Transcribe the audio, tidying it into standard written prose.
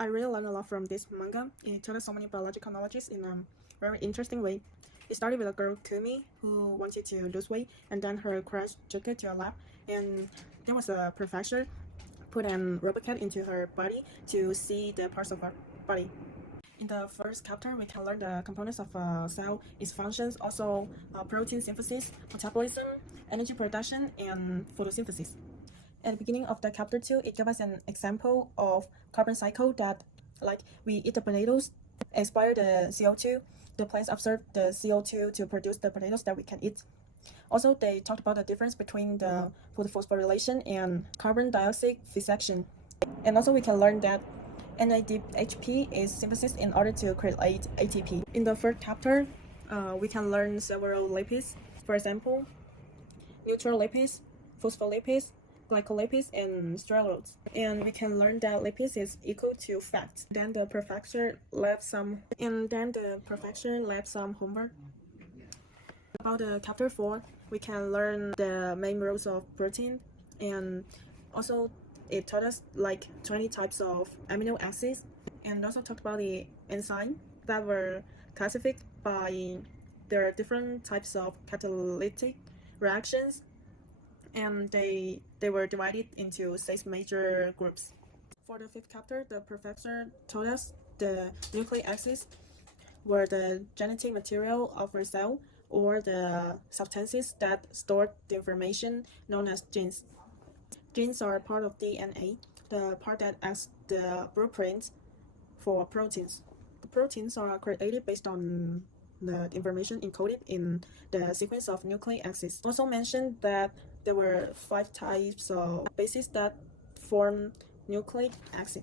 I really learned a lot from this manga. It taught us so many biological knowledges in a very interesting way. It started with a girl, Kumi, who wanted to lose weight, and then her crush took her to a lab, and there was a professor put an robot cat into her body to see the parts of her body. In the first chapter, we can learn the components of a cell, its functions, also protein synthesis, metabolism, energy production, and photosynthesis. At the beginning of the chapter 2, it gives us an example of carbon cycle that, like, we eat the potatoes, expire the CO2, the plants absorb the CO2 to produce the potatoes that we can eat. Also, they talked about the difference between the food phosphorylation and carbon dioxide fixation. And also we can learn that NADHP is synthesis in order to create ATP. In the third chapter, we can learn several lipids. For example, neutral lipids, phospholipids, glycolipids, and steroids. And we can learn that lipids is equal to fat. Then the professor left some homework. About the chapter 4, we can learn the main roles of protein, and also it taught us like 20 types of amino acids, and also talked about the enzymes that were classified by their different types of catalytic reactions, and they were divided into 6 major groups. For the 5th chapter, the professor told us the nucleic acids were the genetic material of a cell, or the substances that store the information known as genes. Genes are part of DNA, the part that acts the blueprint for proteins. The proteins are created based on the information encoded in the sequence of nucleic acids. Also mentioned that there were 5 types of bases that form nucleic acid.